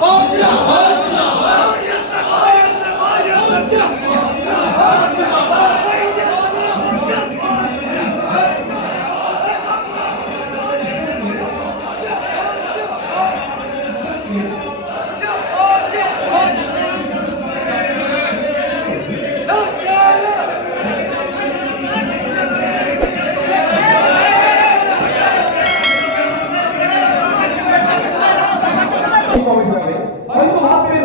Committee হবে হয়তো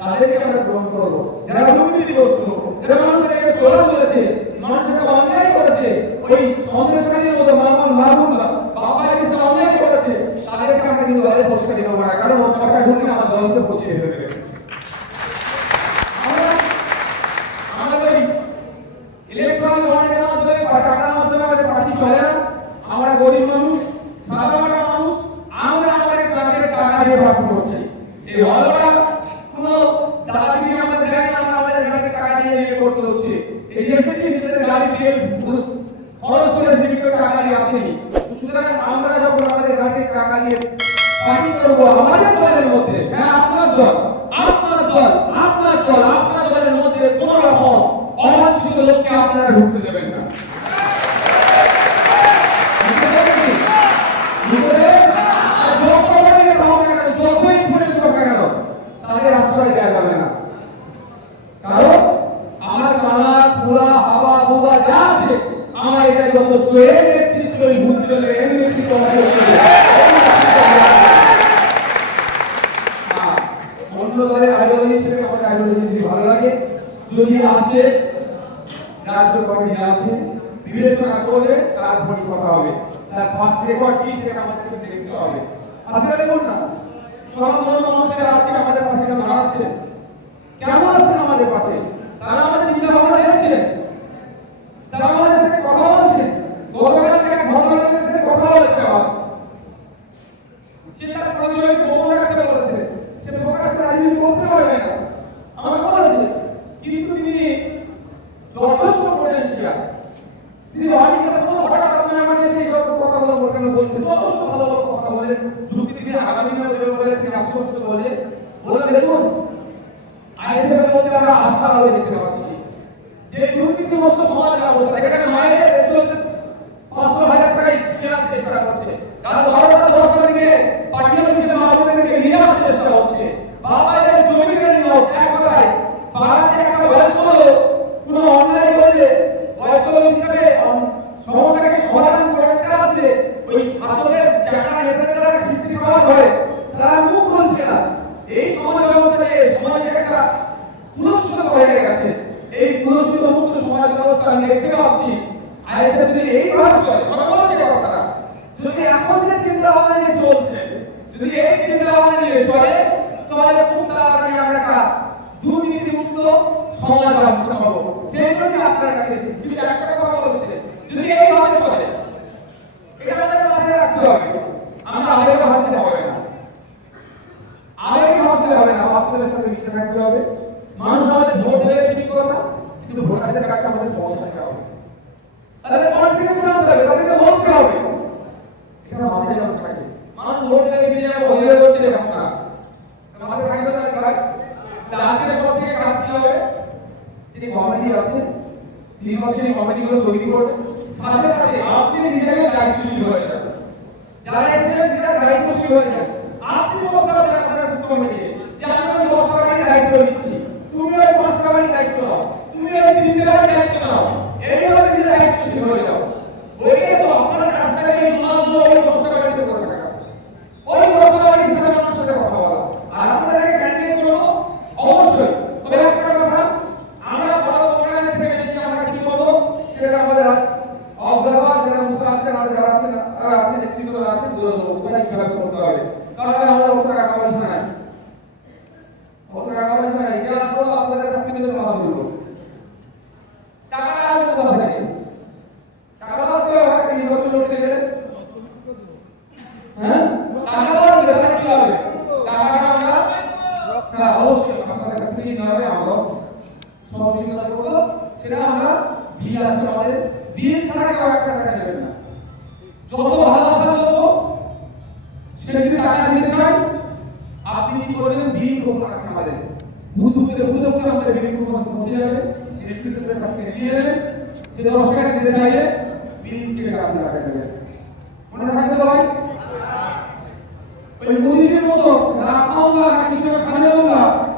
তাদেরকে আমরা গ্রহণ করব। যারা দুর্নীতিগ্রস্ত যারা মানুষের চোরা বলেছে মানুষের সাথে অন্যায় করেছে, ওই সন্দেশকারীর মতো মামুন মামুন বাবা সাথে অন্যায় করেছে, তাদেরকে আমরা কিন্তু দলে বসে দেবো না, কারণ টাকা ঢুকে আমার দলকে বসিয়ে দেবে। ইলেকট্রনিক আমরা গরিব মানুষ, সাধারণ মানুষ, আমরা আমাদের গ্রামের টাকা দিয়ে পার্টি করছি এই ভালোটা কোনো দাদা দিদি আমাদের দেয় না আমরা আমাদের গ্রামের টাকা দিয়ে নিয়ে করতে হচ্ছে। এই এসেছি নিজেদের গাড়ি সেল খরচ করে জীবিত টাকা দিয়ে আসেনি। সুতরাং আমরা যখন আমাদের ঘাটে দিয়ে পানি করব, আমাদের জলের মধ্যে হ্যাঁ আপনার জল আপনার জল আপনার জল, আপনার জলের মধ্যে কোন রকম অবাঞ্ছিত লোককে আপনারা ঢুকতে দেবেন না বুঝতে পেরেছি? বুঝতে পেরেছি? আর যতই দিনের ভাবনা কেন, যতই পুলিশ হোক না কেন, তাদের আশ্রয় দেওয়া যাবে না কারণ আমার কানা পুরা হাওয়া বোঝা যা আছে আমার এটা যথেষ্ট এর নেতৃত্ব ওই ভূত চলে এর নেতৃত্ব আমাকে চলে অন্য দলের আইডিওলজি থেকে আমাদের আইডিওলজি যদি ভালো লাগে যদি আসে রাজ্য কমিটি আসে বিবেচনা করলে তারপরে কথা হবে। তার ফার্স্ট রেকর্ড কি সেটা আমাদের সাথে দেখতে হবে? আপনারা দেখুন না। সর্বজন মানুষের আজকে আমাদের পাশে কেন দাঁড়াচ্ছে কেমন আছেন আমাদের পাশে? তারা আমাদের চিন্তা ভাবনা দিয়েছে তারা আমাদের সাথে কথা বলছে গতকালকে এক ভদ্রলোকের সাথে কথা বলেছে আমার। সে তার পরিচয় গোপন রাখতে বলেছে। সে প্রকাশ্যে রাজনীতি করতে পারবে না। আমাকে বলেছে, কিন্তু তিনি যথেষ্ট পটেনশিয়াল তিনি অনেক হঠাৎ আপনার আমার কাছে এই কথাগুলো বলতেন বলছেন যথেষ্ট ভালো ভালো কথা বলেন যুক্তি তিনি আগামী দিনে বলে, তিনি আশ্বস্ত বলে বলে দেখুন, আইএসএফের মধ্যে আমরা আস্থা আলো দেখতে পাচ্ছি। যে দুর্নীতি মুক্ত সমাজ ব্যবস্থা এখানে মায়ের একজন পাঁচশো হাজার টাকায় শেয়ার চেষ্টা করছে। রাত বারোটা দশটার দিকে পার্টি অফিসে মা বোনেদেরকে নিয়ে যাওয়ার চেষ্টা হচ্ছে বাবাদের জমি কেটে নিয়ে যাচ্ছে এক কথায় পাড়াতে একটা বয়স্ক লোক কোনো অন্যায় করলে বয়স্ক লোক হিসেবে অন- সমস্যাকে সমাধান করতে আসলে ওই শাসকের চাকা নেতারা খিস্তি খাওয়া করে তারা মুখ খুলছে না এই সমাজ ব্যবস্থাতে সমাজের একটা পুরস্কৃত হয়ে গেছে এই পুরস্কৃত মুক্ত সমাজ ব্যবস্থা আমি দেখতে পাচ্ছি আইএসএফ যদি এইভাবে চলে আমার বলছে কথাটা যদি এখন যে চিন্তা ভাবনা নিয়ে চলছে যদি এই চিন্তা ভাবনা নিয়ে চলে তাহলে খুব তাড়াতাড়ি আমরা একটা দুর্নীতি মুক্ত সমাজ ব্যবস্থা পাবো সেই জন্যই আপনারা কিন্তু একটা কথা বলছে যদি এইভাবে চলে এটা আমাদের মাথায় রাখতে হবে আমরা আমাদের ভাবতে হবে না আবেগে ভাবতে হবে না বাস্তবের সাথে মিশে থাকতে হবে মানুষ আমাদের ভোট দেবে ঠিক কথা কিন্তু ভোটারদের কাছে আমাদের পৌঁছাতে হবে তাদের কনফিডেন্স আনতে হবে তাদেরকে বলতে হবে এটা মাথায় যেন থাকে মানুষ ভোট দেবে কিন্তু যেন হয়ে যাচ্ছে এরকম না মাথায় থাকবে না ভাই তাহলে আজকের পর থেকে কাজ কি হবে যে কমিটি আছে তিন বছর বছরের কমিটিগুলো তৈরি করবে সাথে সাথে আপনি নিজেকে দায়িত্বশীল হয়ে যাবেন। যারা এসেছেন, নিজেরা দায়িত্বশীল হয়ে যান আপনি বলতে পারবেন আপনার কমিটি যে আমি ওই দশ টাকারই দায়িত্ব নিচ্ছি। তুমি ওই পাঁচ টাকারই দায়িত্ব নাও। তুমি ওই তিন টাকার দায়িত্ব নাও। এইভাবে নিজে দায়িত্বশীল হয়ে যাও। ওইটাই তো আপনার কাছ এই মাস ধরে ওই দশ টাকা দিতে করে টাকা ওই দশ টাকার হিসেবে মানুষের সাথে কথা বলা আর আপনাদেরকে ক্যান্ডিডেট করব অবশ্যই তবে একটা কথা আমরা বড় প্রোগ্রাম থেকে বেশি আমরা কি করব সেটা আমাদের অবজারভার যারা মুসলিম আছেন আমাদের যারা আছেন তারা আছেন নেতৃত্ব আছেন দূর কোথায় কীভাবে করতে হবে হ্যাঁ অবশ্যই থেকে নিয়ে হবে আমরাও সহযোগিতা করব সেটা আমরা বিল আছে আমাদের। বিল ছাড়া কেউ একটা টাকা দেবেন না। যত ভালোবাসা, যত সে যদি টাকা দিতে চায় আপনি কি করবেন? বিল করুন আমাদের। ভূতে ভূতে ভূতে আমাদের বিল করুন পৌঁছে যাবে। ইলেকট্রিসিটির কাছে দিয়ে দেবে সে দশ টাকা দিতে চাইলে বিল কেটে আপনি টাকা দেবেন মনে থাকবে তো ভাই? ওই মোদিজির মতো না খাওয়া না কিছু খানে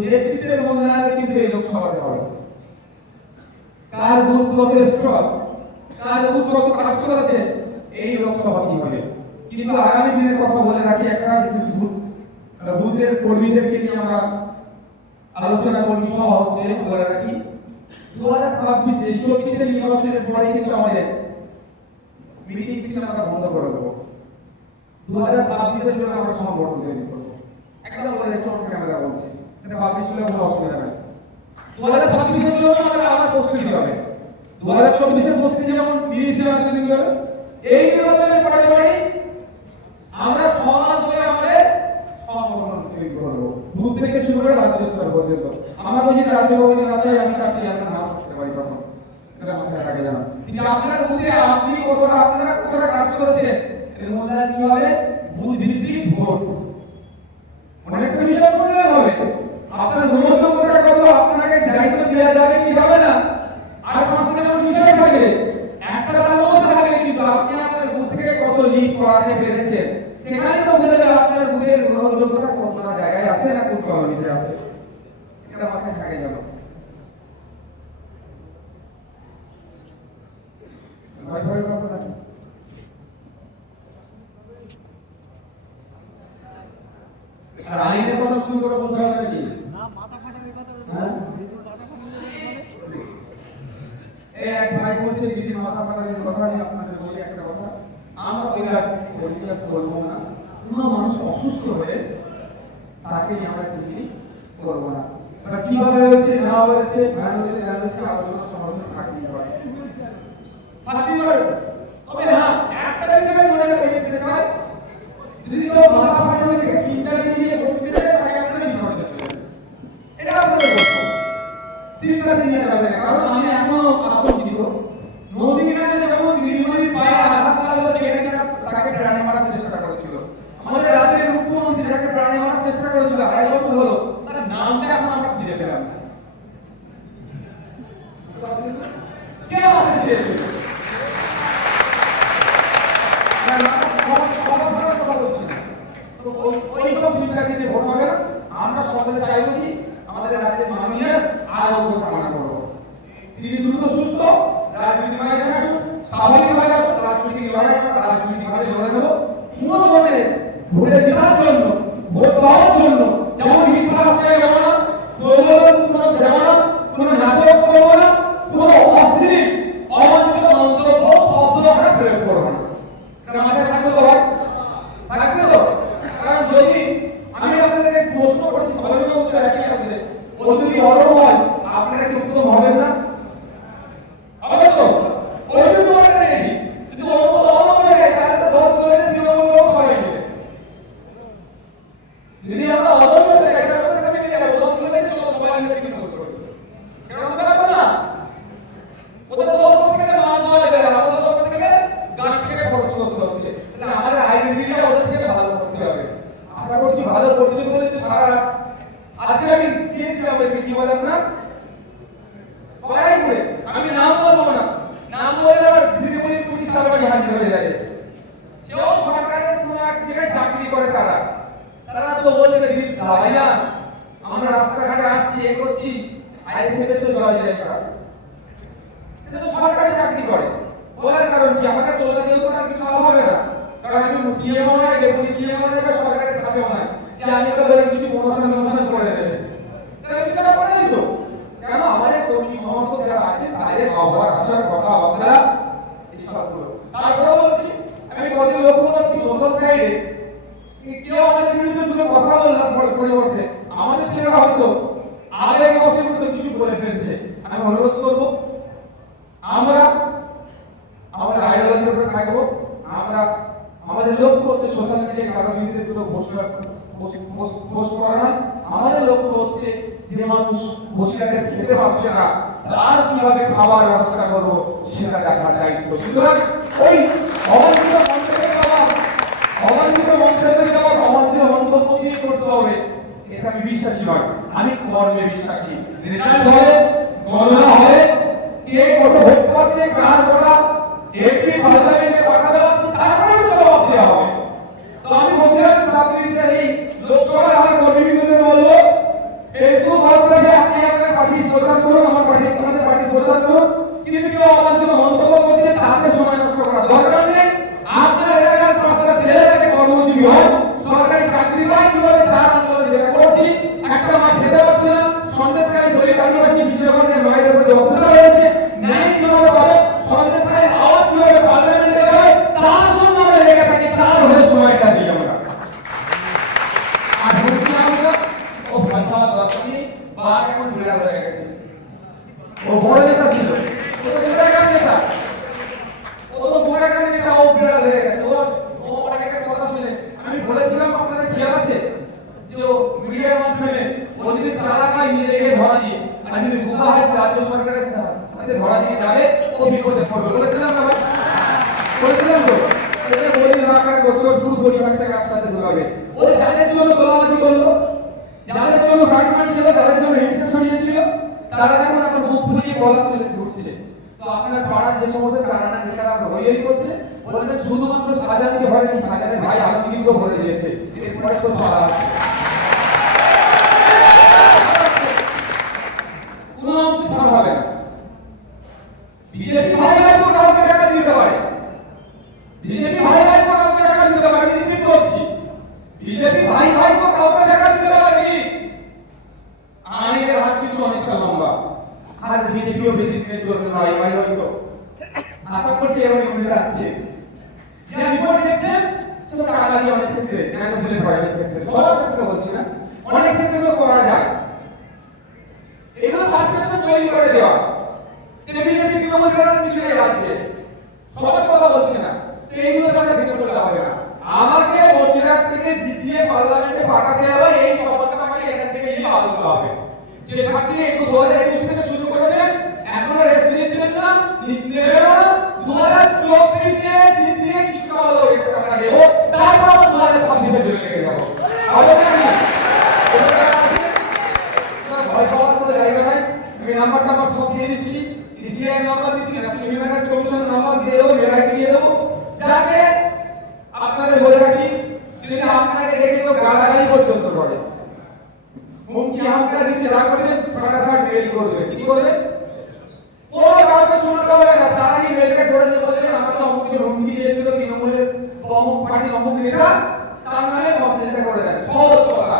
নেতৃত্বের মূল্যায়নে কিন্তু এই লোকসভাতে হবে কার বুথ কত স্ট্রং কার বুথ কত কাজ করেছে এই লোকসভা কি হবে কিন্তু আগামী দিনের কথা বলে রাখি, একটা বুথ বুথের কর্মীদেরকে নিয়ে আমরা আলোচনা করি সভা হচ্ছে, বলে রাখি। দু হাজার ছাব্বিশে চব্বিশের নির্বাচনের পরে কিন্তু আমাদের মিটিং ছিল, আমরা বন্ধ করে দেবো। দু হাজার ছাব্বিশের জন্য আমরা সমাবর্তন একটা বলে রেখে ক্যামেরা এটা ভাবছি ছিল কোনো অসুবিধা নাই। দু হাজার জন্য আমাদের আবার প্রস্তুতি হবে। দু হাজার চব্বিশের প্রস্তুতি যেমন দিয়েছিলাম এতদিন হবে এই নির্বাচনের পরে পরেই আমরা সমাজ হয়ে আমাদের সংগঠন তৈরি বুথ থেকে শুরু করে রাজ্য স্তর পর্যন্ত আমরা যদি রাজ্য ভবনে না যাই আমি কাছে না করতে পারি মাথায় রাখা যাবে কিন্তু আপনার বুথে আপনি কতটা আপনারা কতটা কাজ করেছেন? এর মূল্যায়ন কি হবে ভিত্তিক ভোট। অনেক বিষয় হবে। আপনার জনসংখ্যাটা কত আপনাকে দায়িত্ব দেওয়া যাবে কি যাবে না? আর পাঁচটা বিষয় থাকে একটা তার মধ্যে থাকে কিন্তু আপনি আপনার বুথ থেকে কত লিড করাতে পেরেছেন? সেখানে তো বোঝা যাবে আপনার বুথের গ্রহণযোগ্যতা কতটা জায়গায় আছে না কোন কমিটিতে আছে? এটা মাথায় থাকে যাবে ভয় ভয় কথা না আর আইনের কথা শুরু করে বলতে হবে নাকি হ্যাঁ? এই এক ভাই বলছে দিদির মাথা ফাটানোর কথা আমি আপনাদের বলি একটা কথা আমরা বিরাট পরিচয় করব না কোনো মানুষ অসুস্থ হয়ে তাকে নিয়ে আমরা চিঠি করব না এবার কীভাবে হয়েছে না হয়েছে ভ্যান আলোচনা সমাধান একটা জিনিস যদি তাকে আপনারা সমাধান এটা আপনাদের তাকে প্রাণী মারার চেষ্টা করেছিল। আমাদের রাজ্যের যাকে প্রাণী মারার চেষ্টা করেছিল হলো। তার নামটা এখন আমরা খুঁজে পেলাম না। কেন আসছে ওইসব চিন্তাকে নিয়ে ভোট হবে না আমরা সকলে চাইব কি আমাদের রাজ্যের মাননীয় আরোগ্য কামনা করব তিনি দ্রুত সুস্থ রাজনৈতিকভাবে আসুন স্বাভাবিকভাবে আসুন রাজনৈতিক লড়াই আমরা রাজনৈতিকভাবে লড়াই দেবো কোনো ধরনের ভোটে জেতার জন্য ভোট পাওয়ার জন্য যেমন মিথ্যা রাস্তায় যাব না প্রয়োজন কোনো যাব না কোনো নাটক করব না কোনো অশ্লীল অবাঞ্ছিত মন্তব্য শব্দ আমরা প্রয়োগ করব না এটা মাথায় রাখতে হবে থাকছে তো কারণ যদি আমি আপনাদের প্রশ্ন করছি সবাই উত্তর একই আছে ও যদি অরম হয় আপনারা কি উত্তম হবেন না হবে তো ওই জন্য ওটা নেই যদি অরম অরম হয়ে যায় তাহলে তো দশ করে তৃণমূল লোক হবে যদি আমরা যাই এটা তো সাথে মিলে যাবে করে চলো সবাই মিলে তৃণমূল করবে? সেটা তো ব্যাপার না। ওদের তরফ থেকে মাল পাওয়া যাবে আর আমাদের তরফ থেকে গান থেকে খরচ করতে হচ্ছে, তাহলে আমাদের আইডেন্টিটিটা ওদের থেকে ভালো করতে হবে। আশা করছি ভালো করতে বলেছে সারা আজকে আমি কি নাম বলব না। নাম বললে আবার দিদিমণি পুলিশ হয়ে যায় সেও সরকারের কোনো এক করে তারা। তারা তো বলছে যে, ভাইয়া, আমরা রাস্তাঘাটে আসছি, এ করছি আইসিএফের তো জয় জয় করা সেটা তো সরকারি চাকরি করে। বলার কারণ কি? আমাকে তোলা দিয়েও তো আর কিছু লাভ হবে না। কারণ আমি সিএম নয় ডেপুটি সিএম নয় বা সরকারের সাথেও নয় যে আমি তো ধরে কিছু প্রমোশন প্রমোশন করে দেবে। তাহলে কিছু টাকা করে দিত কেন? আমাদের কর্মী সমস্ত যারা আছে, তাদের আবহাওয়া আসার কথাবার্তা এইসবগুলো তারপরে বলছি, আমি কদিন লক্ষ্য করছি নতুন সাইডে আমাদের লক্ষ্য হচ্ছে সোশ্যাল মিডিয়ায় কারও আমাদের খাবার ব্যবস্থা করব সেটা দেখার দায়িত্ব। সুতরাং ওই অবাঞ্ছিত মন্তব্যের জবাব অবাঞ্ছিত মন্তব্যের জবাব অবাঞ্ছিত মন্তব্য দিয়ে করতে হবে এটা আমি বিশ্বাসী নয়। আমি কর্মে বিশ্বাসী। রেজাল্ট হয়ে গণনা হয়ে কে কত ভোট পাচ্ছে কার করা কে কি পাঠাতে পারছে তারপরে তো জবাব দেওয়া হবে তো আমি বলছিলাম চাকরিতে এই লোকসভায় আমার কর্মী বিরুদ্ধে বলব একটু ভালো করে আপনি আপনার পার্টি প্রচার করুন আমার পার্টি আপনাদের পার্টি প্রচার করুন কিন্তু কেউ আমার জন্য মন্তব্য করছে তাতে সময় নষ্ট করা দরকার নেই আপনার এলাকার পাঁচটা ছেলেদেরকে কর্মজীবী হয় সরকারি চাকরি পায় কীভাবে তার আন্দোলনে যেটা করছি একটা মাস খেতে পারছে না সন্দেশকারী ধরে কাজে পাচ্ছি বিশ্বকর্মের মায়ের উপরে অত্যাচার হয়েছে ন্যায় কীভাবে পাবে সন্দেশকারী আওয়াজ কীভাবে পার্লামেন্টে দেওয়া হয় তার জন্য আমরা লেগে থাকি তার হয়ে সময়টা দিই আমরা আর বলছি আমরা ও ভয় পাওয়ার দরকার নেই বার এখন বিড়াল হয়ে গেছে ও বড় নেতা ছিল ও তো বিরাট নেতা ও তো বড় একটা নেতা ও বিড়াল হয়ে গেছে ও ও অনেকের কথা শুনে আমি বলেছিলাম আপনাদের খেয়াল আছে যে ও মিডিয়ার মাধ্যমে ওদিকে তারা খাই নিজেকে ধরা দিয়ে আর যদি বোকা হয় রাজ্য সরকারের হাতে ধরা দিয়ে যাবে ও বিপদে পড়বে বলেছিলাম না ভাই? বলেছিলাম তো এটা বলি রাখার বছর দূর পরিবারটাকে আপনাদের ঢোকাবে ও যাদের জন্য গোলাবাজি করল যাদের জন্য গাড়ি মারি ছিল যাদের জন্য হিংসা ছড়িয়েছিল তারা যখন আপনার মুখ ফুলিয়ে গলা তুলে ঘুরছিলে। তো আপনারা পাড়ার যে সমস্ত কারানা নেতারা হইয়াই করছে বলছে, শুধুমাত্র সাজানকে ভরে সাজানের ভাই আলমগীরকেও ভরে দিয়েছে। এরপরে তো পাড়া আছে কোনো অংশ ছাড়া হবে না বিজেপি ভাই ভাইপো কাউকে টাকা দিতে পারে বিজেপি ভাই ভাইপো কাউকে টাকা দিতে পারে আমি ঠিক করছি বিজেপি ভাই ভাইপো কাউকে টাকা দিতে পারে কি আইনের হাত কিন্তু অনেকটা লম্বা আর বিজেপিও বেশি দিনের চলবে ভাই হয়তো আশা করছি এবার মনে রাখছে যে রিপোর্ট সেটা অনেক ক্ষেত্রে, কেন ক্ষেত্রে। ক্ষেত্রে বলছি না। অনেক ক্ষেত্রে করা যায়। এগুলো করে দেওয়া। যে বিজেপি তৃণমূল করার পিছনে আছে সবার কথা বলছি না। এইগুলো বলতে হবে না। আমাকে বসিরহাট থেকে জিতিয়ে পার্লামেন্টে পাঠাতে হবে এই শপথটা আমাকে এখান থেকে নিয়ে আলোচনা হবে। একটু দু হাজার দু হাজার চব্বিশে জিতিয়ে কিছুটা তারপর দু হাজার ছাব্বিশে চলে লেগে যাব। নাম্বার টাম্বার সব দিয়ে দিচ্ছি। সিসিআই নাম্বার দিচ্ছি ইউনিভার্সিটি কমিশন নাম্বার দিয়ে দেবো মেরাই দিয়ে দেবো। আপনাদের বলে রাখি, যদি আপনাকে দেখে কেউ গালাগালি পর্যন্ত করে হুমকি হামকা দিচ্ছে যা করবে সারা সারা মেল করবে কি করবে কোনো কাউকে শুনতে হবে না, তারাই মেলটা করে দিয়ে বলবে আমাকে অমুককে হুমকি দিয়েছিল তৃণমূলের অমুক পার্টি অমুক নেতা। তার নামে কমপ্লেনটা করে দেয়। সহজ কথা।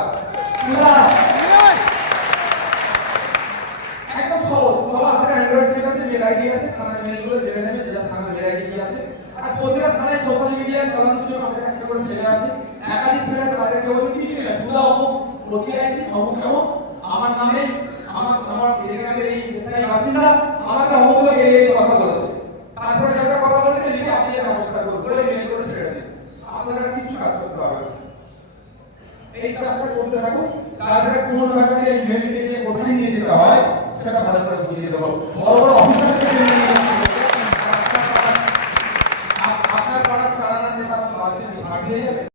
একদম সহজ। সবার হাতে অ্যান্ড্রয়েড সেট আছে মেল আইডি আছে। থানার মেলগুলো জেনে নেবে যেটা থানার মেল আইডি কি আছে। আর প্রতিটা থানায় সোশ্যাল মিডিয়ায় চালানোর জন্য আমাদের একটা করে ছেলে আছে। একাধিক ছেলে আছে তাদেরকে বলে কিছু নেই শুধু অমুক অমুক। আমার নামে, আমার আমার এলাকার এই স্থায়ী বাসিন্দা, আমাকে অমুক এই কথা বলেছে। তারপরে যারা কথা বলেছে, লিখে আপনি এটা নমস্কার করুন বলে মেল করে ছেড়ে দিন। আপনাদের কিছু কাজ করতে হবে এই কাজটা করতে থাকুন। তারপরে কোন ভাবে এই মেলকে কোথায় নিয়ে যেতে হয়, সেটা ভালো করে বুঝিয়ে দেবো। বড় বড় অফিসারকে আপনার পাড়ার তারা না যে তার আগে আগে